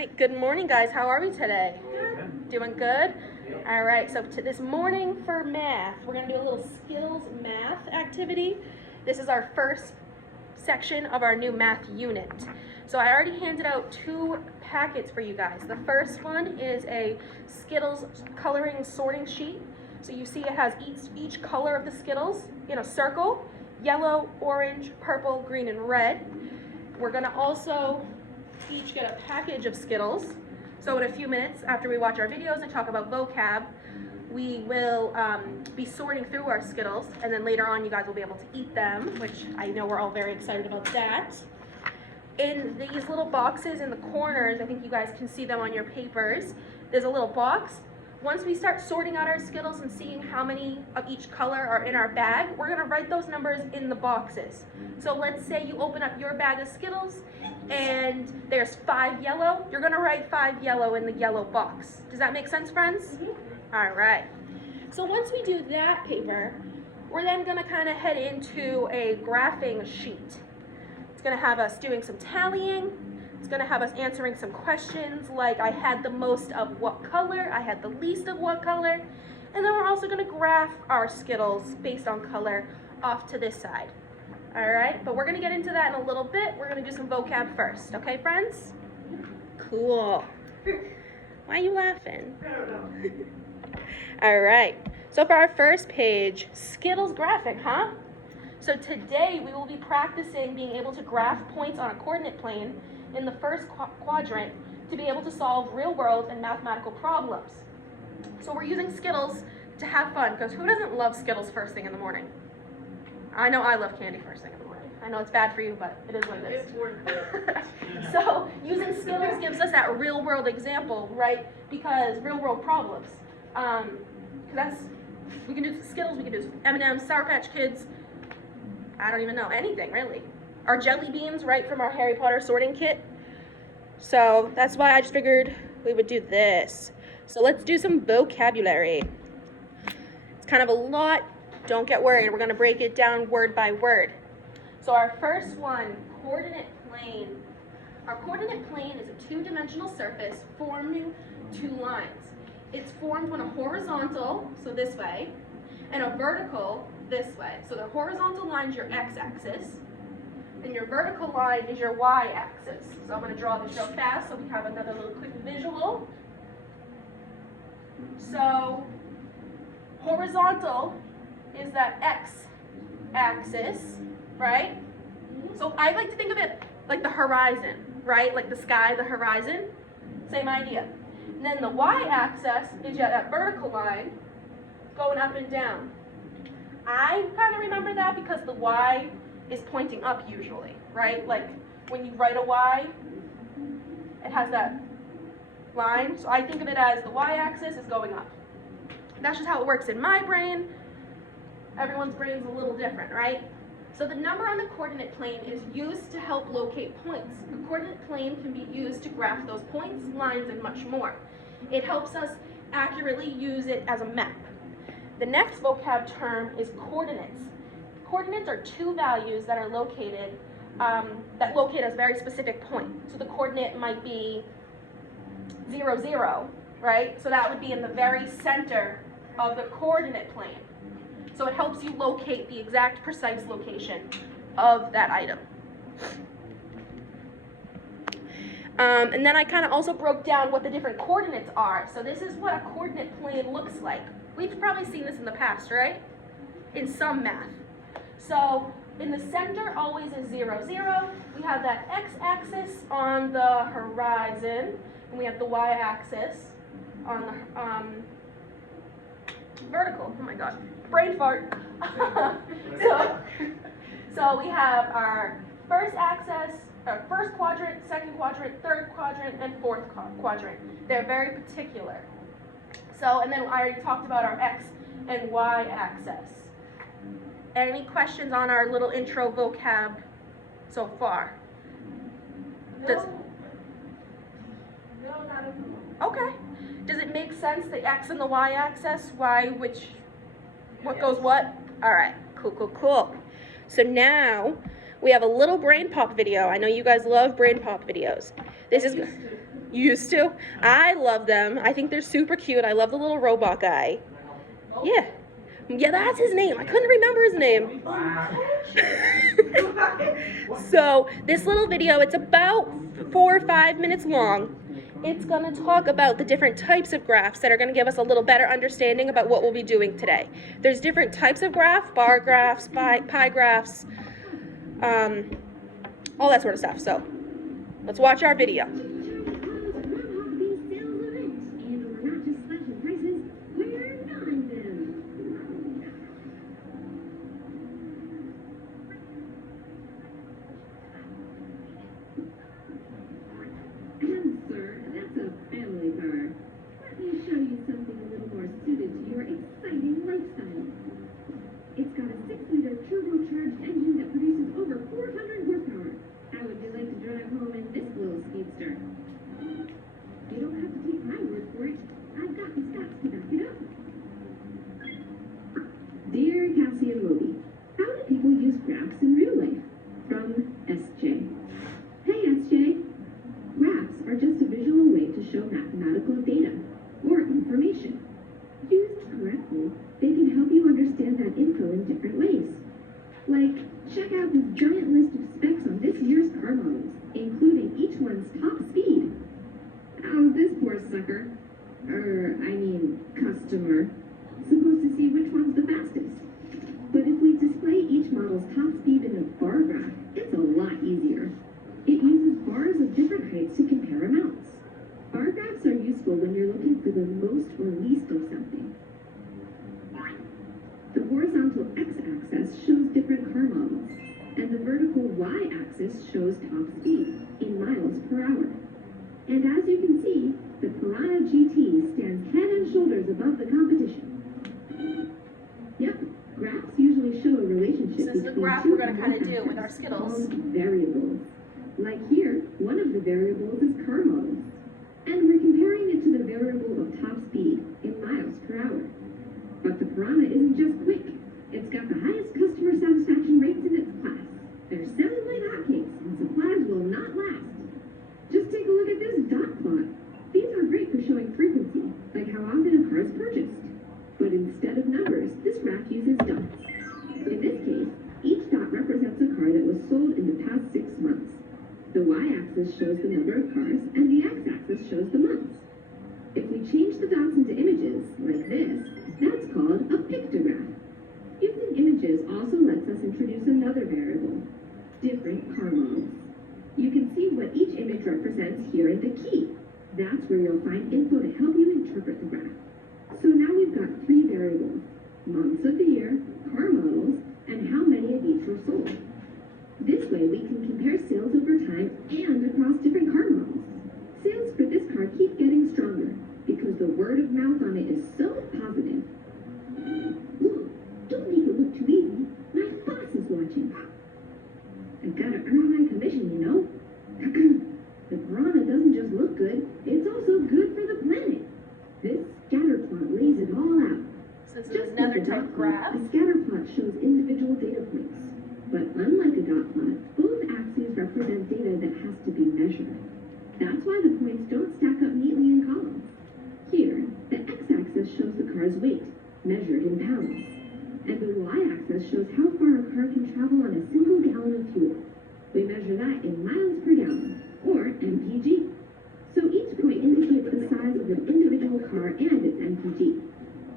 right, good morning guys. How are we today? Good. Doing good? All right, so this morning for math, we're gonna do a little Skittles math activity. This is our first section of our new math unit. So I already handed out 2 packets for you guys. The first one is a Skittles coloring sorting sheet. So you see it has each color of the Skittles in a circle: yellow, orange, purple, green, and red. We're gonna also each get a package of Skittles. So in a few minutes after we watch our videos and talk about vocab, we will be sorting through our Skittles, and then later on you guys will be able to eat them, which I know we're all very excited about that. In these little boxes in the corners, I think you guys can see them on your papers, there's a little box. Once we start sorting out our Skittles and seeing how many of each color are in our bag, we're gonna write those numbers in the boxes. So let's say you open up your bag of Skittles and there's 5 yellow, you're gonna write 5 yellow in the yellow box. Does that make sense, friends? Mm-hmm. All right. So once we do that paper, we're then gonna kind of head into a graphing sheet. It's gonna have us doing some tallying. It's gonna have us answering some questions like, I had the most of what color, I had the least of what color, and then we're also gonna graph our Skittles based on color off to this side. All right, but we're gonna get into that in a little bit. We're gonna do some vocab first, okay, friends? Cool. Why are you laughing? I don't know. All right, so for our first page, Skittles graphic, huh? So today we will be practicing being able to graph points on a coordinate plane in the first quadrant to be able to solve real world and mathematical problems. So we're using Skittles to have fun, because who doesn't love Skittles first thing in the morning? I know I love candy first thing in the morning. I know it's bad for you, but it is what it is. It's worth it. So using Skittles gives us that real world example, right? Because real world problems. We can do Skittles, we can do M&M's, Sour Patch Kids, I don't even know, anything really. Our jelly beans, right, from our Harry Potter sorting kit. So that's why I just figured we would do this. So let's do some vocabulary. It's kind of a lot. Don't get worried. We're going to break it down word by word. So our first one, coordinate plane. Our coordinate plane is a 2-dimensional surface forming 2 lines. It's formed when a horizontal, so this way, and a vertical, this way. So the horizontal line is your x-axis, and your vertical line is your y-axis. So I'm going to draw this real fast so we have another little quick visual. So horizontal is that x-axis, right? So I like to think of it like the horizon, right? Like the sky, the horizon. Same idea. And then the y-axis is that vertical line going up and down. I kind of remember that because the y is pointing up usually, right? Like when you write a y, it has that line. So I think of it as the y-axis is going up. That's just how it works in my brain. Everyone's brain's a little different, right? So the number on the coordinate plane is used to help locate points. The coordinate plane can be used to graph those points, lines, and much more. It helps us accurately use it as a map. The next vocab term is coordinates. Coordinates are 2 values that are located, that locate a very specific point. So the coordinate might be 0, 0, right? So that would be in the very center of the coordinate plane. So it helps you locate the exact precise location of that item. And then I kind of also broke down what the different coordinates are. So this is what a coordinate plane looks like. We've probably seen this in the past, right? In some math. So in the center always is 0, 0. We have that x-axis on the horizon, and we have the y-axis on the vertical. Oh my god, brain fart. so we have our first axis, our first quadrant, second quadrant, third quadrant, and fourth quadrant. They're very particular. So, and then I already talked about our x and y axis. Any questions on our little intro vocab so far? No, not at all. Okay. Does it make sense, the x and the y axis? What goes what? All right, cool. So now we have a little brain pop video. I know you guys love brain pop videos. This is You used to? I love them. I think they're super cute. I love the little robot guy. Yeah. Yeah, that's his name. I couldn't remember his name. So this little video, it's about 4 or 5 minutes long. It's going to talk about the different types of graphs that are going to give us a little better understanding about what we'll be doing today. There's different types of graph, bar graphs, pie graphs, all that sort of stuff. So let's watch our video. It's got a 6-liter turbocharged engine that produces over 400 horsepower. How would you like to drive home in this little speedster? You don't have to take my word for it. I've got the stats to back it up. Dear Cassie and Moby, how do people use graphs in real life? From SJ. Hey SJ. Graphs are just a visual way to show mathematical data or information. Used correctly, they can help you understand that info in different ways. Like, check out this giant list of specs on this year's car models, including each one's top speed. How's this poor sucker, customer, supposed to see which one's the fastest? But if we display each model's top speed in a bar graph, it's a lot easier. It uses bars of different heights to compare amounts. Bar graphs are useful when you're looking for the most or least of something. The horizontal x-axis shows different car models, and the vertical y-axis shows top speed in miles per hour. And as you can see, the Piranha GT stands head and shoulders above the competition. Yep, graphs usually show a relationship This is the between graph two we're going to kind of do factors with our Skittles. called variables. Like here, one of the variables is car models. And we're comparing it to the variable of top speed in miles per hour. But the Piranha isn't just quick. It's got the highest customer satisfaction rates in its class. They're selling like hotcakes, and supplies will not last. Just take a look at this dot plot. These are great for showing frequency, like how often a car is purchased. But instead of numbers, this graph uses dots. In this case, each dot represents a car that was sold in the past 6 months. The y-axis shows the number of cars, and the x-axis shows the months. If we change the dots into images, like this, that's called a pictograph. Using images also lets us introduce another variable, different car models. You can see what each image represents here in the key. That's where you'll find info to help you interpret the graph. So now we've got 3 variables, months of the year, car models, and how many of each were sold. This way we can compare sales over time and across different car models. Sales for this car keep getting stronger because the word of mouth on it is so positive. Look, don't make it look too easy. My boss is watching. I've got to earn my commission, you know. The Piranha doesn't just look good, it's also good for the planet. This scatter plot lays it all out. So this is another type of graph. A scatter plot shows individual data points. But unlike a dot plot, both axes represent data that has to be measured. That's why the points don't stack up neatly in columns. Here, the x-axis shows the car's weight, measured in pounds. And the y-axis shows how far a car can travel on a single gallon of fuel. We measure that in miles per gallon, or mpg. So each point indicates the size of an individual car and its mpg.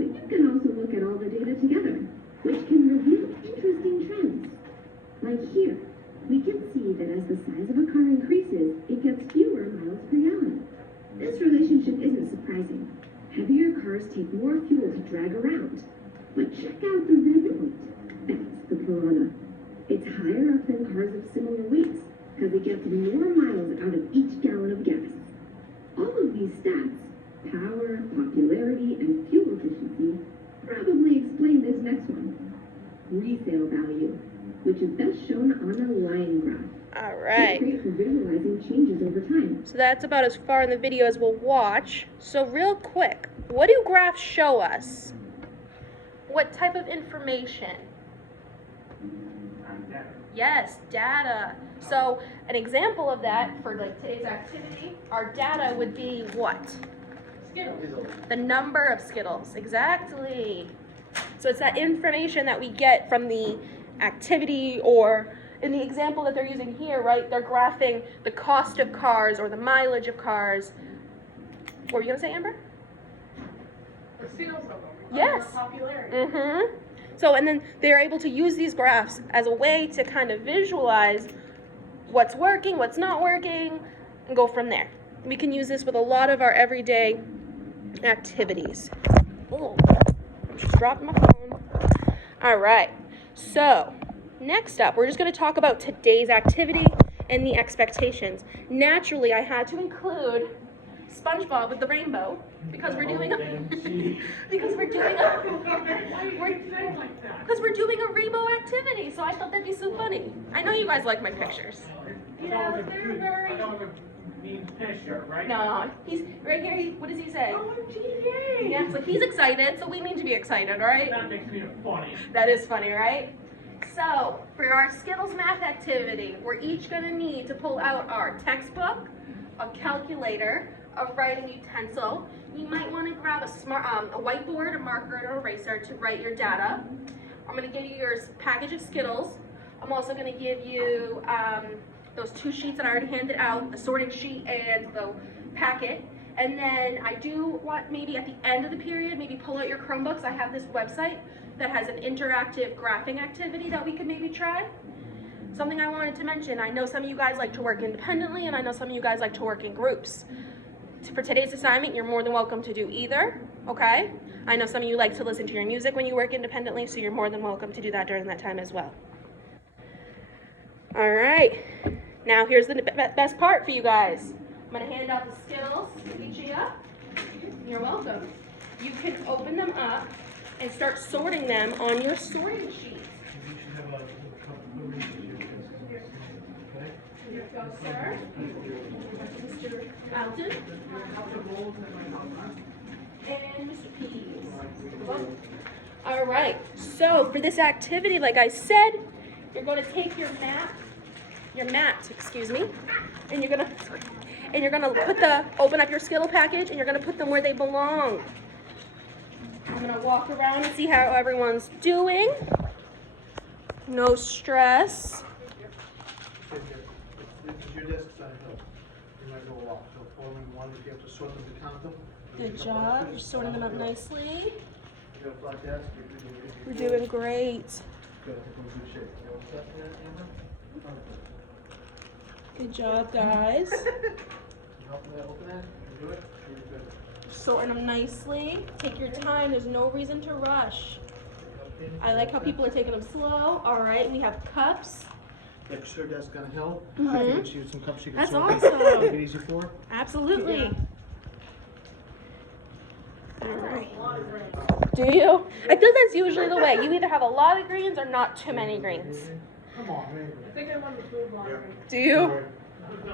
But you can also look at all the data together, which can reveal interesting trends. Like here, we can see that as the size of a car increases, it gets fewer miles per gallon. This relationship isn't surprising. Heavier cars take more fuel to drag around. But check out the red point. That's the Piranha. It's higher up than cars of similar weights, because it gets more miles out of each gallon of gas. All of these stats, power, popularity, and fuel efficiency, probably explain this next one. Resale value, which is best shown on a line graph. All right. It's great for visualizing changes over time. So that's about as far in the video as we'll watch. So real quick, what do graphs show us? What type of information? Yes, data. So an example of that for like today's activity, our data would be what? Skittles. The number of Skittles, exactly. So it's that information that we get from the activity, or in the example that they're using here, right? They're graphing the cost of cars or the mileage of cars. What were you gonna say, Amber? The sales of them. Yes. The popularity. Mm-hmm. So, and then they're able to use these graphs as a way to kind of visualize what's working, what's not working, and go from there. We can use this with a lot of our everyday activities. Oh, I just dropped my phone. All right, so next up, we're just going to talk about today's activity and the expectations. Naturally, I had to include SpongeBob with the rainbow because we're doing a rainbow activity. So I thought that'd be so funny. I know you guys like my pictures. Yeah, they're very. Means picture, right? No, he's right here. What does he say? OMG! Yeah, so he's excited, so we need to be excited, all right? That makes me funny. That is funny, right? So, for our Skittles math activity, we're each going to need to pull out our textbook, a calculator, a writing utensil. You might want to grab a whiteboard, a marker, and an eraser to write your data. I'm going to give you your package of Skittles. I'm also going to give you those 2 sheets that I already handed out, the sorting sheet and the packet. And then I do want maybe at the end of the period, maybe pull out your Chromebooks. I have this website that has an interactive graphing activity that we could maybe try. Something I wanted to mention, I know some of you guys like to work independently, and I know some of you guys like to work in groups. For today's assignment, you're more than welcome to do either, okay? I know some of you like to listen to your music when you work independently, so you're more than welcome to do that during that time as well. All right, now here's the best part for you guys. I'm gonna hand out the Skittles to each of you. You're welcome. You can open them up and start sorting them on your sorting sheet. Here you go, sir. Mr. Alton. And Mr. Pease. All right, so for this activity, like I said, you're going to take your mat, excuse me, and you're gonna open up your Skittle package, and you're gonna put them where they belong. I'm gonna walk around and see how everyone's doing. No stress. Your desk's on hill. You might go off. So following one, if you have to sort them to count them. Good job. You're sorting them up nicely. You got a flat desk. We're doing great. Good. We're in good shape. You all set for that, Amber? Good job, guys. Open that. You do it. You're good. Sorting them nicely. Take your time. There's no reason to rush. I like how people are taking them slow. All right, we have cups. Yeah, sure desk on a hill. Mhm. Get you some cups you can That's sort. awesome. Make it easy for her. Absolutely. All right. Do you? I feel that's usually the way. You either have a lot of greens or not too many greens. Come on, Amber. I think I want the food laundry. Do you? All right.